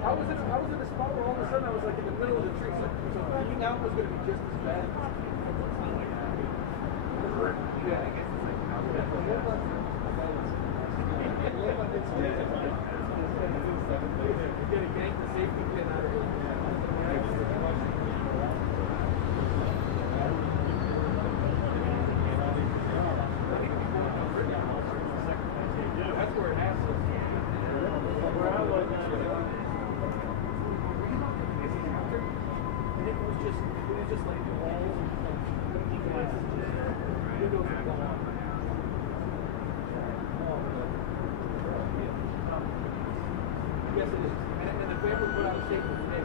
I was in a spot where all of a sudden I was like in the middle of the tree, so peeking out was going to be just as bad. Yeah, I guess it's like, you're going to yank the safety pin out of it. That's where it has to. Where I was, it was just like walls and glasses, windows and gone. Yes, it is. And the paper put out a statement today.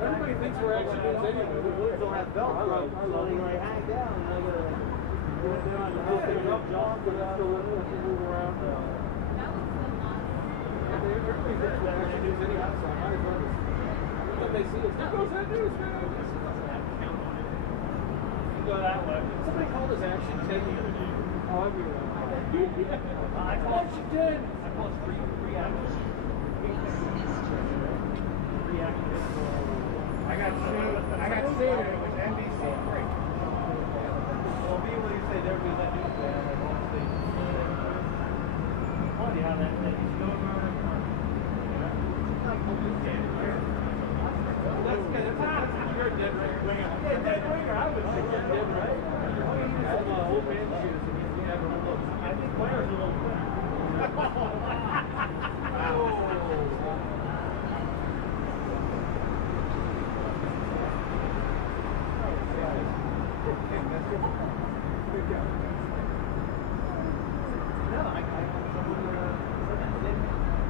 Everybody thinks we're action news anyway. We really don't have Velcro. So they like hang down and I gotta go down the hill, pick up John, but I still move around. Everybody thinks we're action news anyway, so I might as well just. When they see us, there goes that news, man. You go that way. Somebody called us Action 10 the other day. Oh, I mean, I call Action 10. I call it reaction. I got saved. It was NBC free. Well, people you say there was that news band at one station. Funny how that is going on. That's good. You're a dead ringer. Yeah, dead ringer. I would say dead ringer. Oh, you need some old man shoes. I think Claire's a little quick.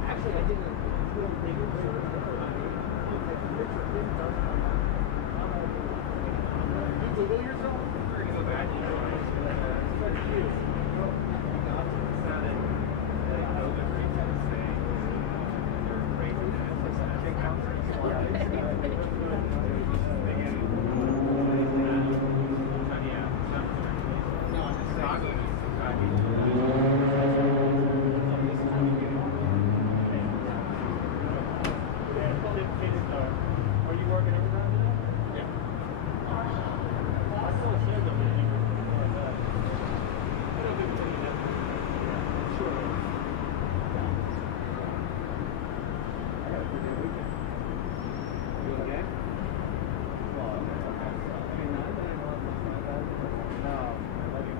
Actually, I did a little bigger you Google yourself? We're going to go back and are you working overtime today? Yeah. I still said them. Sure. I got a pretty good weekend. You okay? Well, I mean, I didn't know what was my bad. No, only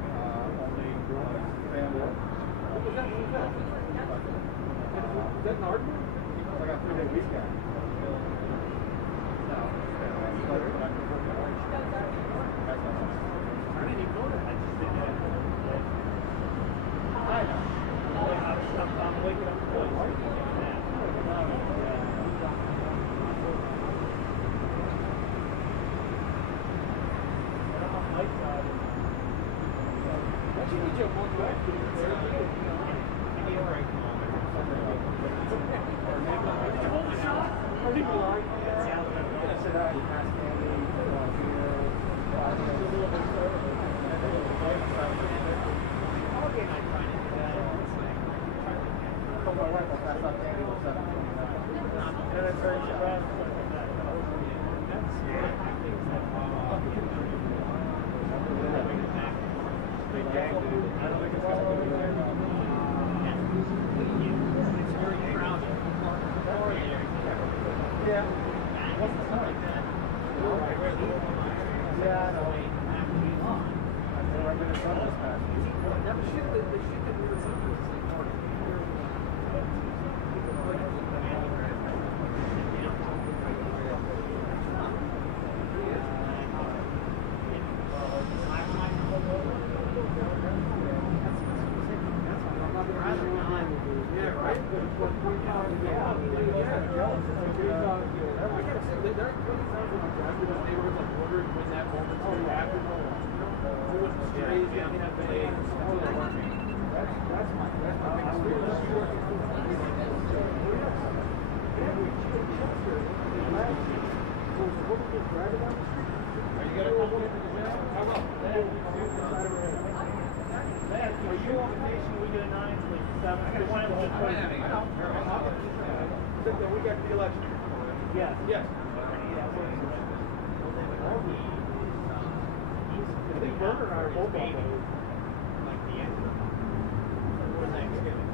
family. What was that? Is that an argument? I got a 3-day weekend. I didn't even know that. I just did that. I know. I'm waking up early. What you need your one back? I need a break. Hold the shot. Are you lying? Sit out, you pass candy, beer, a little bit further. Okay, I try to do that. My wife will pass out candy with 7.29. And it's very fast. I don't think it's going to be there. It's very crowded. Yeah. What's the point? Yeah, I know. I feel like it's on this past week. Never shifted. They shifted with something this morning. after those neighborhoods like ordered when that momentary happened. It was crazy. I mean, that's my biggest Are you gonna come with the job? How about that? Are you on vacation? We get a 9 to 7. I got one of those. Except that we got the election. Yes. Yes. I think Burger and I are both on those. Like the end of Thanksgiving.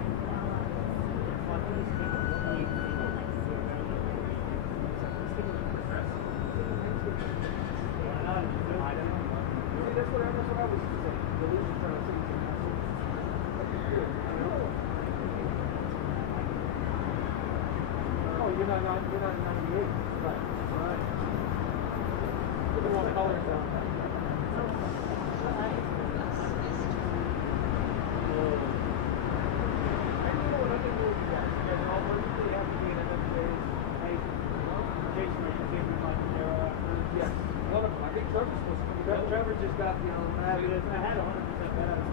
That's what I was saying. Oh, you're not 98. Right. Look at what colors down there. Yes. One of them. I think Trevor's supposed to be. Trevor just got the I had 100% battery.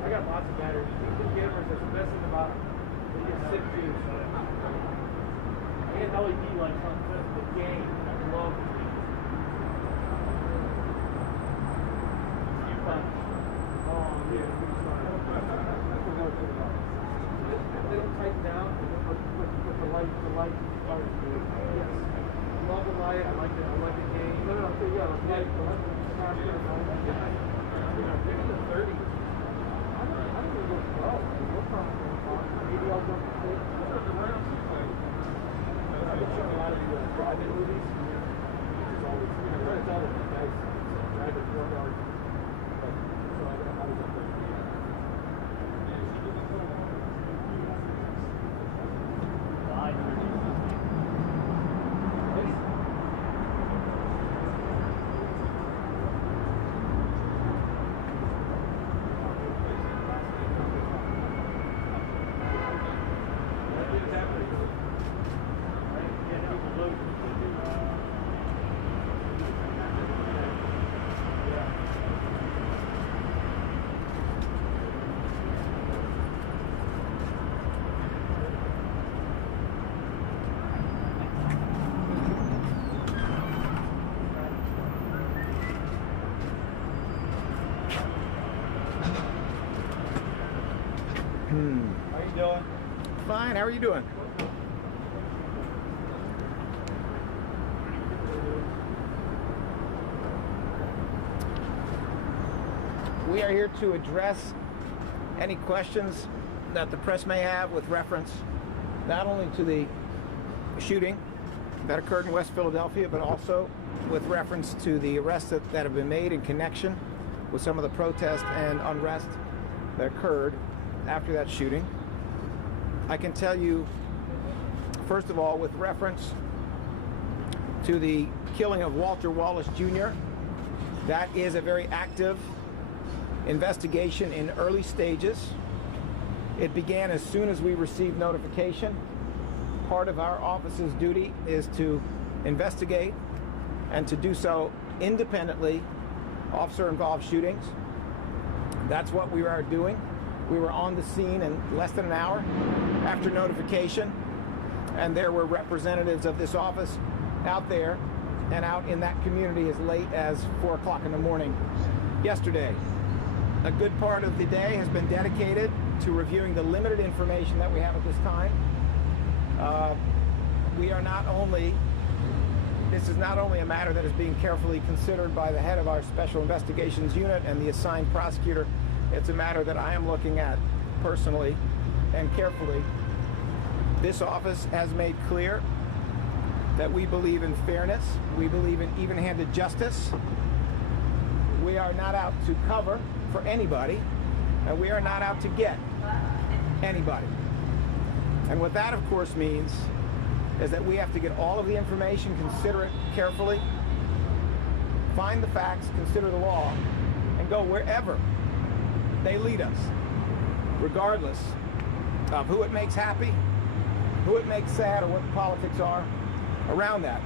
I got lots of batteries. These two cameras, that's the best thing about them. They get sick too. I get LED lights on the game. I love the game. You fun. Oh, yeah. That's another thing about it. They don't tighten down with the light. Yes. I love the light. I like the game. No, yeah, the light. Maybe the 30s. I don't even go 12. What problem? Maybe I'll go to 6. I've been showing a lot of drive-in movies. It's always nice. Drive-in 4 hours. So I was up there. How you doing? Fine. How are you doing? We are here to address any questions that the press may have with reference not only to the shooting that occurred in West Philadelphia, but also with reference to the arrests that have been made in connection with some of the protests and unrest that occurred after that shooting. I can tell you, first of all, with reference to the killing of Walter Wallace Jr., that is a very active investigation in early stages. It began as soon as we received notification. Part of our office's duty is to investigate and to do so independently, officer-involved shootings. That's what we are doing. We were on the scene in less than an hour after notification, and there were representatives of this office out there and out in that community as late as 4 o'clock in the morning yesterday. A good part of the day has been dedicated to reviewing the limited information that we have at this time. This is not only a matter that is being carefully considered by the head of our Special Investigations Unit and the assigned prosecutor. It's a matter that I am looking at personally and carefully. This office has made clear that we believe in fairness. We believe in even-handed justice. We are not out to cover for anybody, and we are not out to get anybody. And what that, of course, means is that we have to get all of the information, consider it carefully, find the facts, consider the law, and go wherever they lead us, regardless of who it makes happy, who it makes sad or what the politics are around that.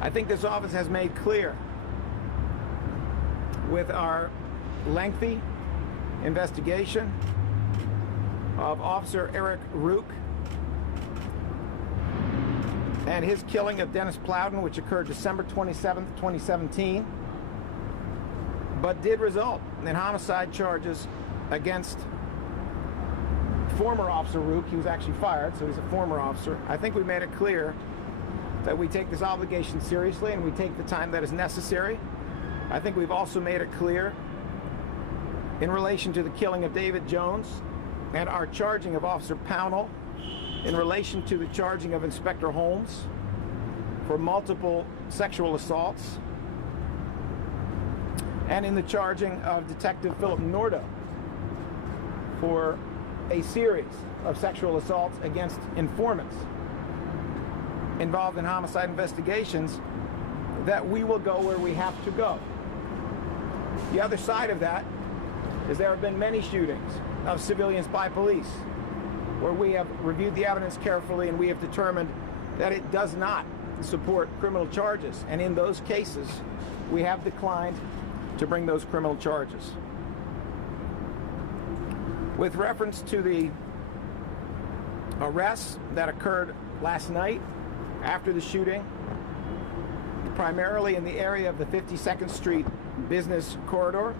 I think this office has made clear with our lengthy investigation of Officer Eric Rook and his killing of Dennis Plowden, which occurred December 27th, 2017, but did result in homicide charges against former Officer Rook. He was actually fired, so he's a former officer. I think we made it clear that we take this obligation seriously and we take the time that is necessary. I think we've also made it clear in relation to the killing of David Jones and our charging of Officer Pownell, in relation to the charging of Inspector Holmes for multiple sexual assaults, and in the charging of Detective Philip Nordo for a series of sexual assaults against informants involved in homicide investigations, that we will go where we have to go. The other side of that is there have been many shootings of civilians by police where we have reviewed the evidence carefully and we have determined that it does not support criminal charges. And in those cases, we have declined to bring those criminal charges. With reference to the arrests that occurred last night after the shooting, primarily in the area of the 52nd Street business corridor,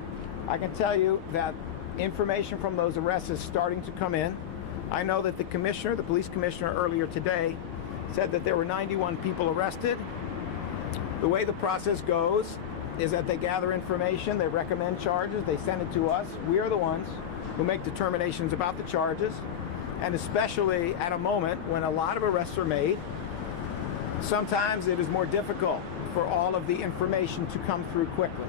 I can tell you that information from those arrests is starting to come in. I know that the commissioner, the police commissioner, earlier today said that there were 91 people arrested. The way the process goes is that they gather information, they recommend charges, they send it to us. We are the ones who make determinations about the charges, and especially at a moment when a lot of arrests are made, sometimes it is more difficult for all of the information to come through quickly.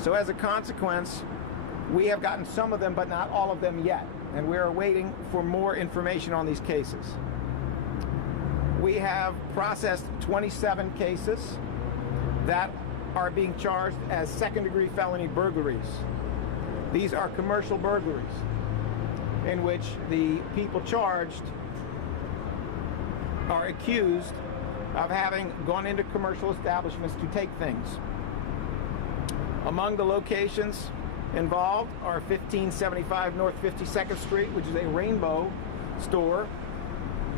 So as a consequence, we have gotten some of them, but not all of them yet, and we are waiting for more information on these cases. We have processed 27 cases that are being charged as second-degree felony burglaries. These are commercial burglaries in which the people charged are accused of having gone into commercial establishments to take things. Among the locations involved are 1575 North 52nd Street, which is a Rainbow store.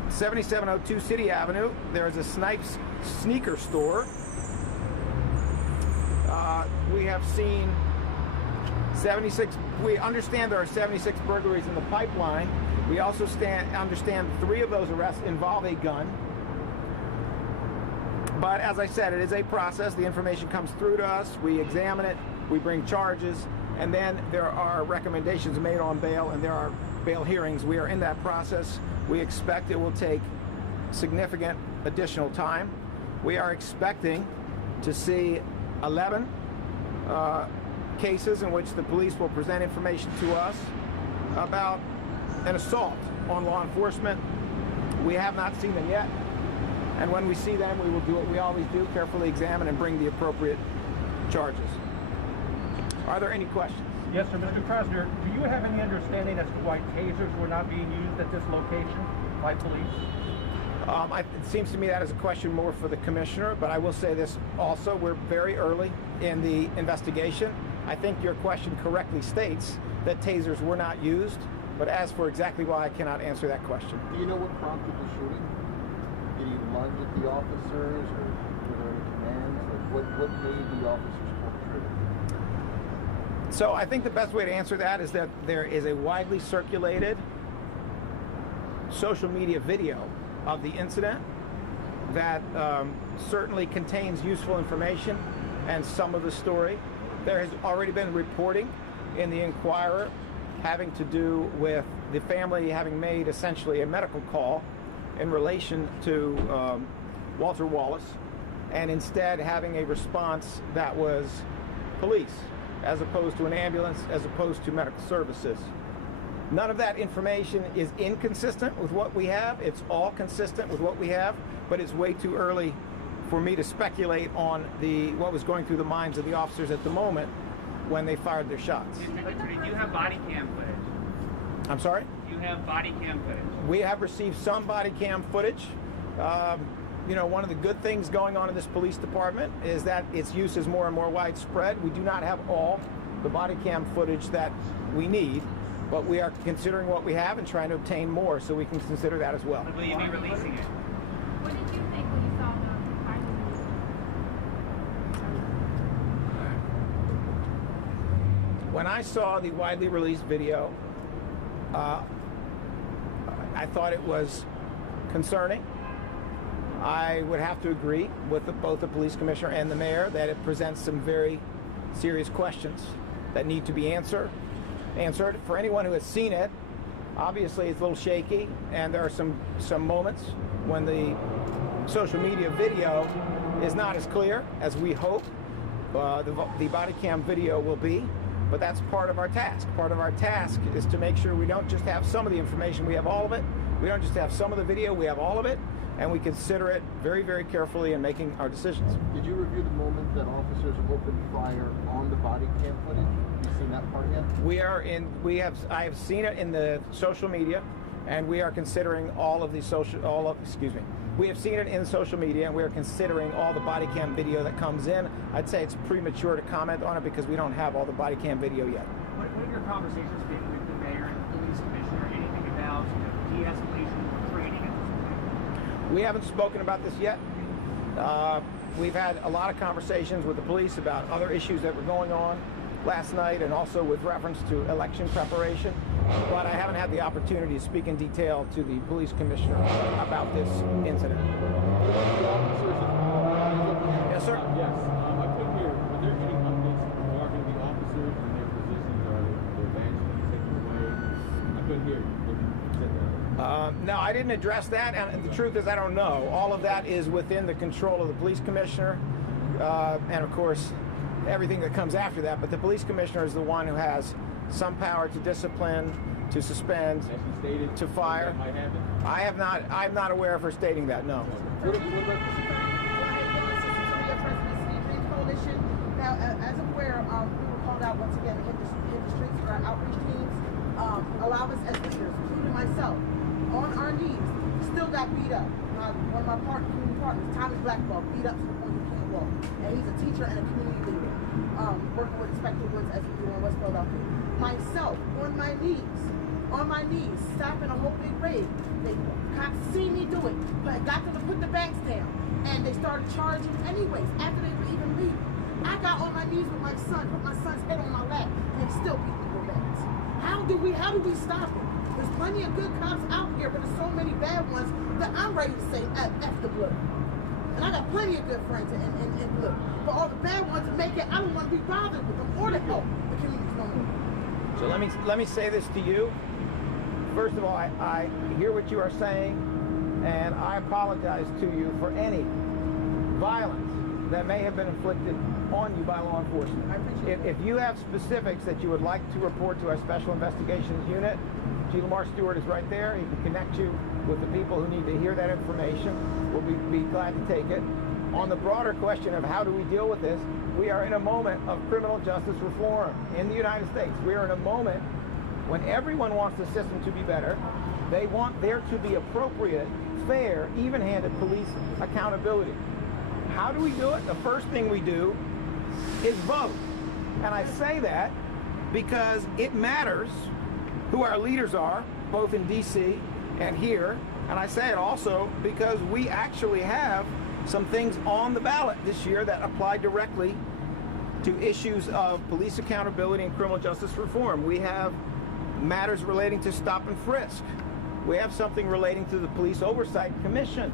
7702 City Avenue, there is a Snipes sneaker store. We have seen 76, we understand there are 76 burglaries in the pipeline. We also understand 3 of those arrests involve a gun. But as I said, it is a process. The information comes through to us, we examine it, we bring charges, and then there are recommendations made on bail, and there are bail hearings. We are in that process. We expect it will take significant additional time. We are expecting to see 11 cases in which the police will present information to us about an assault on law enforcement. We have not seen them yet, and when we see them, we will do what we always do, carefully examine and bring the appropriate charges. Are there any questions? Yes, sir. Mr. Kranser, do you have any understanding as to why tasers were not being used at this location by police? It seems to me that is a question more for the commissioner, but I will say this also. We're very early in the investigation. I think your question correctly states that tasers were not used, but as for exactly why, I cannot answer that question. Do you know what prompted the shooting? Did he lunge at the officers, or were there any commands? Like what made the officers pull the trigger? So I think the best way to answer that is that there is a widely circulated social media video of the incident that certainly contains useful information and some of the story. There has already been reporting in the Inquirer having to do with the family having made essentially a medical call in relation to Walter Wallace, and instead having a response that was police, as opposed to an ambulance, as opposed to medical services. None of that information is inconsistent with what we have. It's all consistent with what we have, but it's way too early for me to speculate on what was going through the minds of the officers at the moment when they fired their shots. Did you have body cam footage? I'm sorry? you have body cam footage? We have received some body cam footage. You know, one of the good things going on in this police department is that its use is more and more widespread. We do not have all the body cam footage that we need, but we are considering what we have and trying to obtain more, so we can consider that as well. Will you be releasing it? What did you think when you saw the When I saw the widely released video, I thought it was concerning. I would have to agree with both the police commissioner and the mayor that it presents some very serious questions that need to be answered. For anyone who has seen it, obviously it's a little shaky, and there are some moments when the social media video is not as clear as we hope the body cam video will be. But that's part of our task. Part of our task is to make sure we don't just have some of the information, we have all of it. We don't just have some of the video, we have all of it. And we consider it very, very carefully in making our decisions. Did you review the moment that officers opened fire on the body cam footage? Have you seen that part yet? I have seen it in the social media, and we are considering we have seen it in social media, and we are considering all the body cam video that comes in. I'd say it's premature to comment on it because we don't have all the body cam video yet. What have your conversations been with the mayor and the police commissioner? Anything about de-escalation or training at this point? We haven't spoken about this yet. We've had a lot of conversations with the police about other issues that were going on last night, and also with reference to election preparation. But I haven't had the opportunity to speak in detail to the police commissioner about this incident. Yes, sir. Yes, I couldn't hear. Were there any updates regarding the officers and their positions, or their badges taken away? I couldn't hear if you said that. No, I didn't address that, and the truth is I don't know. All of that is within the control of the police commissioner, and of course everything that comes after that. But the police commissioner is the one who has some power to discipline, to suspend, to fire. That might happen? I'm not aware of her stating that, no. Now, as I'm aware, we were called out once again to hit the streets for our outreach teams. A lot of us as leaders, including myself, on our knees, still got beat up. One of my community partners, Tommy Blackball, beat up to the point he can't walk. And he's a teacher and a community leader, working with Inspector Woods as we do in West Philadelphia. Myself, on my knees, stopping a whole big raid. The cops see me do it, but got them to put the bags down. And they started charging anyways, after they were even leaving. I got on my knees with my son, put my son's head on my lap, and they still beat me with bags. How do we stop it? There's plenty of good cops out here, but there's so many bad ones that I'm ready to say F the blue. And I got plenty of good friends in blue. But all the bad ones that make it, I don't want to be bothered with them or to help the communities no more. So let me say this to you. First of all, I hear what you are saying, and I apologize to you for any violence that may have been inflicted on you by law enforcement. I appreciate If you have specifics that you would like to report to our Special Investigations Unit, G. Lamar Stewart is right there. He can connect you with the people who need to hear that information. We'll be glad to take it. On the broader question of how do we deal with this, we are in a moment of criminal justice reform in the United States. We are in a moment when everyone wants the system to be better. They want there to be appropriate, fair, even-handed police accountability. How do we do it? The first thing we do is vote. And I say that because it matters who our leaders are, both in D.C. and here. And I say it also because we actually have some things on the ballot this year that apply directly to issues of police accountability and criminal justice reform. We have matters relating to stop and frisk. We have something relating to the Police Oversight Commission.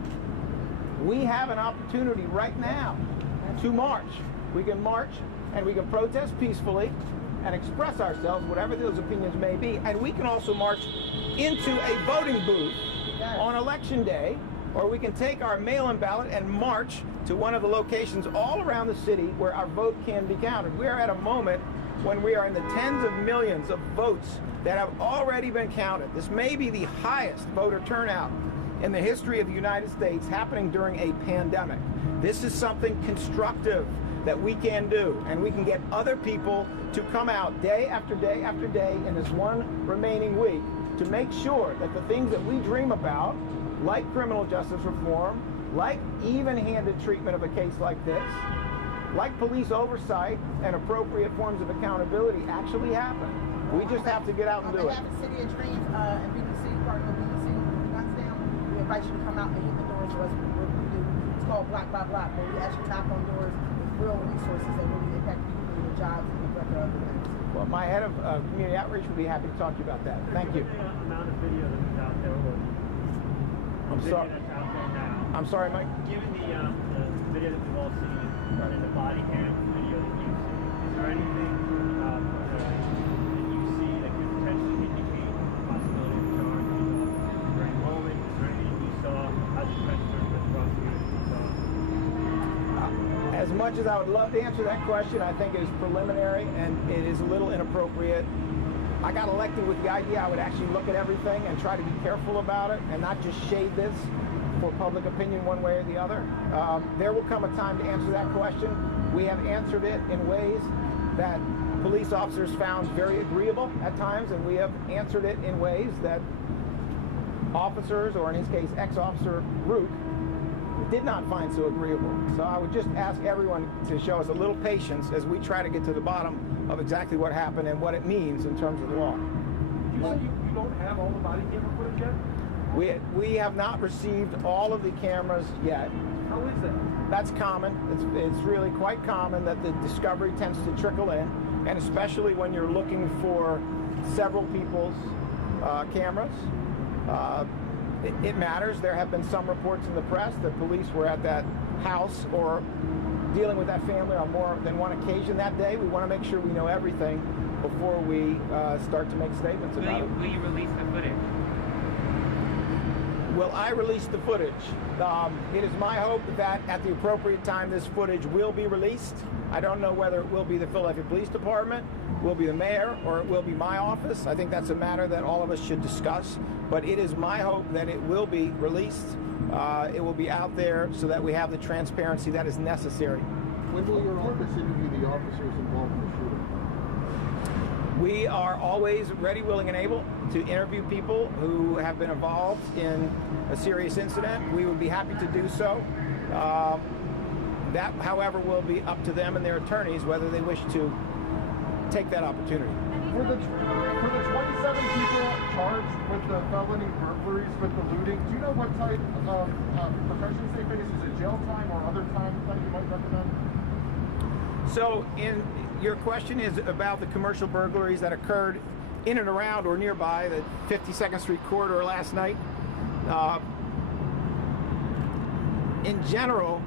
We have an opportunity right now to march. We can march and we can protest peacefully and express ourselves, whatever those opinions may be. And we can also march into a voting booth on election day, or we can take our mail-in ballot and march to one of the locations all around the city where our vote can be counted. We are at a moment when we are in the tens of millions of votes that have already been counted. This may be the highest voter turnout in the history of the United States, happening during a pandemic. This is something constructive that we can do, and we can get other people to come out day after day after day in this one remaining week to make sure that the things that we dream about, like criminal justice reform, like even-handed treatment of a case like this, like police oversight and appropriate forms of accountability actually happen. We just have to get out and do it. On behalf of City of Dreams and BBC, partner of BBC, Guns Down, we invite you to come out and hit the doors for us. What we do. It's called Block by Block, where we actually knock on doors with real resources that really impact people in their jobs and the record of their lives. Well, my head of community outreach would be happy to talk to you about that. Thank you. Amount of video that's out there, or I'm sorry. that's out there now. I'm sorry, Mike. Given the video that we've all seen and the body cam video that you've seen, is there anything that you see that could potentially indicate the possibility of charges during the moment? Is there anything you saw as a defense with prosecutors you saw? As much as I would love to answer that question, I think it is preliminary and it is a little inappropriate. I got elected with the idea I would actually look at everything and try to be careful about it and not just shade this for public opinion one way or the other. There will come a time to answer that question. We have answered it in ways that police officers found very agreeable at times, and we have answered it in ways that officers, or in his case ex-officer Rook, did not find so agreeable. So I would just ask everyone to show us a little patience as we try to get to the bottom of exactly what happened and what it means in terms of the law. You say you don't have all the body camera footage yet? We have not received all of the cameras yet. How is that? That's common. It's really quite common that the discovery tends to trickle in, and especially when you're looking for several people's cameras. It matters. There have been some reports in the press that police were at that house or dealing with that family on more than one occasion that day. We want to make sure we know everything before we start to make statements about it. Will you release the footage? Will I release the footage? It is my hope that at the appropriate time this footage will be released. I don't know whether it will be the Philadelphia Police Department, will be the mayor, or it will be my office. I think that's a matter that all of us should discuss. But it is my hope that it will be released. It will be out there so that we have the transparency that is necessary. When will your office interview the officers involved in the shooting? We are always ready, willing, and able to interview people who have been involved in a serious incident. We would be happy to do so. That, however, will be up to them and their attorneys whether they wish to take that opportunity. For the 27 people charged with the felony burglaries, with the looting, do you know what type of professions they face? Is it jail time or other time that you might recommend? So, your question is about the commercial burglaries that occurred in and around or nearby the 52nd Street corridor last night. In general,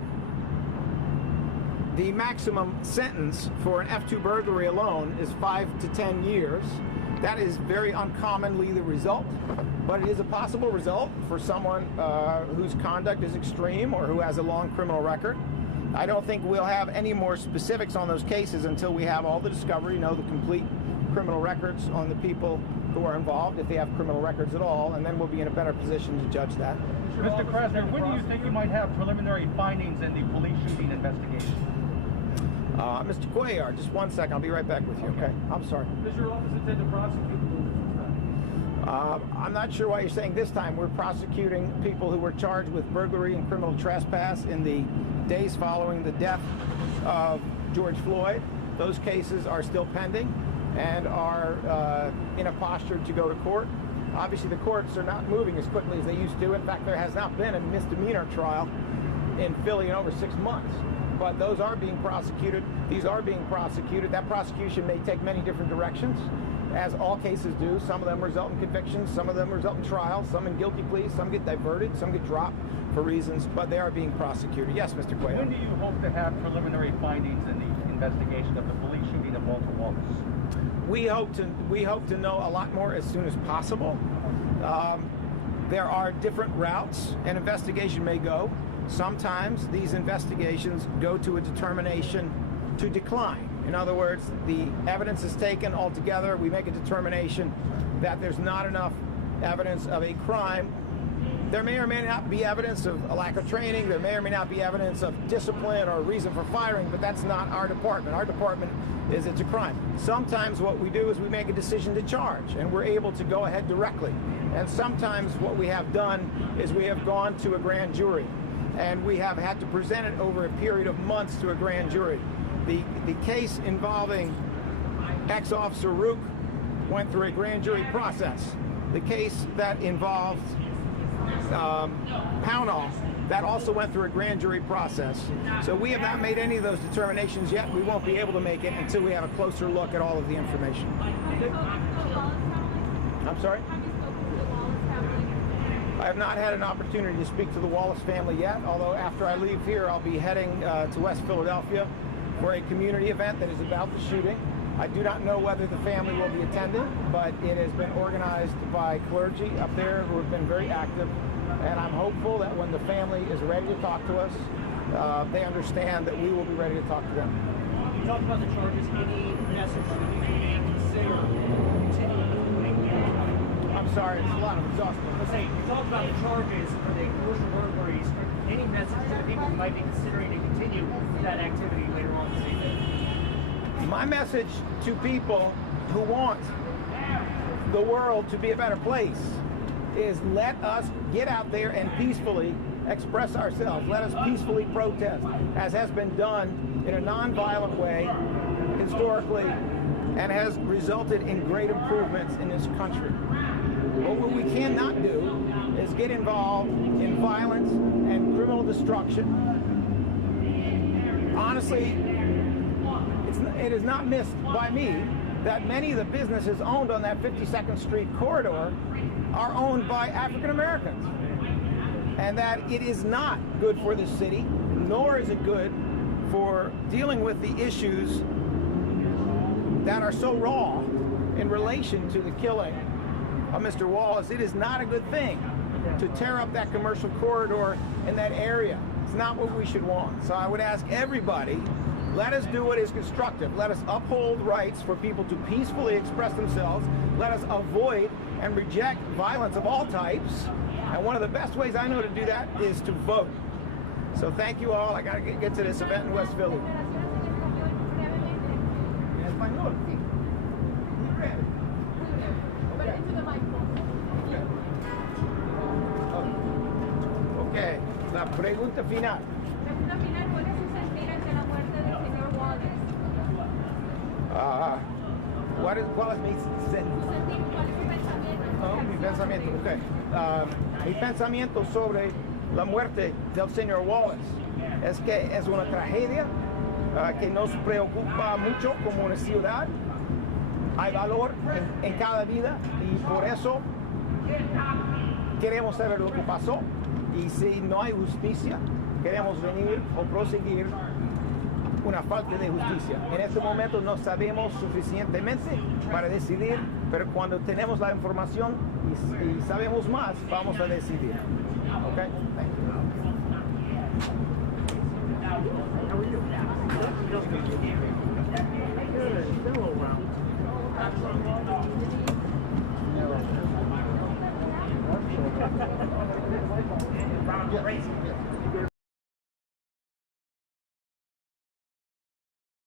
the maximum sentence for an F2 burglary alone is 5 to 10 years. That is very uncommonly the result, but it is a possible result for someone whose conduct is extreme or who has a long criminal record. I don't think we'll have any more specifics on those cases until we have all the discovery, know the complete criminal records on the people who are involved, if they have criminal records at all, and then we'll be in a better position to judge that. Mr. Kranser, when do you think you might have preliminary findings in the police shooting investigation? Mr. Cuellar, just 1 second. I'll be right back with you, okay? I'm sorry. Does your office intend to prosecute the I'm not sure why you're saying this time. We're prosecuting people who were charged with burglary and criminal trespass in the days following the death of George Floyd. Those cases are still pending and are in a posture to go to court. Obviously, the courts are not moving as quickly as they used to. In fact, there has not been a misdemeanor trial in Philly in over 6 months. But those are being prosecuted. These are being prosecuted. That prosecution may take many different directions, as all cases do. Some of them result in convictions, some of them result in trials, some in guilty pleas, some get diverted, some get dropped for reasons, but they are being prosecuted. Yes, Mr. Cuellar. When do you hope to have preliminary findings in the investigation of the police shooting of Walter Wallace? We hope to know a lot more as soon as possible. There are different routes an investigation may go. Sometimes these investigations go to a determination to decline. In other words, the evidence is taken altogether. We make a determination that there's not enough evidence of a crime There may or may not be evidence of a lack of training. There may or may not be evidence of discipline or reason for firing, but that's not our department. Our department is it's a crime. Sometimes what we do is we make a decision to charge, and we're able to go ahead directly. And sometimes what we have done is we have gone to a grand jury, and we have had to present it over a period of months to a grand jury. The case involving ex-officer Rook went through a grand jury process. The case that involved Pownall, that also went through a grand jury process. So we have not made any of those determinations yet. We won't be able to make it until we have a closer look at all of the information. I'm sorry? I have not had an opportunity to speak to the Wallace family yet, although after I leave here, I'll be heading to West Philadelphia for a community event that is about the shooting. I do not know whether the family will be attending, but it has been organized by clergy up there who have been very active, and I'm hopeful that when the family is ready to talk to us, they understand that we will be ready to talk to them. You talked about the charges. Any message you may consider continuing? I'm sorry, it's a lot of exhaustion. I was saying, you talked about the charges for the commercial burglaries. Any message to the people who might be considering to continue that activity later on this evening? My message to people who want the world to be a better place is let us get out there and peacefully express ourselves. Let us peacefully protest, as has been done in a non-violent way historically and has resulted in great improvements in this country. But what we cannot do is get involved in violence and criminal destruction. Honestly, it is not missed by me that many of the businesses owned on that 52nd Street corridor are owned by African Americans, and that it is not good for the city, nor is it good for dealing with the issues that are so raw in relation to the killing of Mr. Wallace. It is not a good thing to tear up that commercial corridor in that area. It's not what we should want. So I would ask everybody, let us do what is constructive. Let us uphold rights for people to peacefully express themselves. Let us avoid and reject violence of all types. And one of the best ways I know to do that is to vote. So thank you all. I got to get to this event in West Philly. Okay, la pregunta final. ¿Cuál es mi pensamiento? Okay. Mi pensamiento sobre la muerte del señor Wallace es que es una tragedia que nos preocupa mucho como una ciudad. Hay valor en cada vida y por eso queremos saber lo que pasó, y si no hay justicia queremos venir o proseguir una falta de justicia. En este momento no sabemos suficientemente para decidir, pero cuando tenemos la información y sabemos más, vamos a decidir. Okay? Thank you.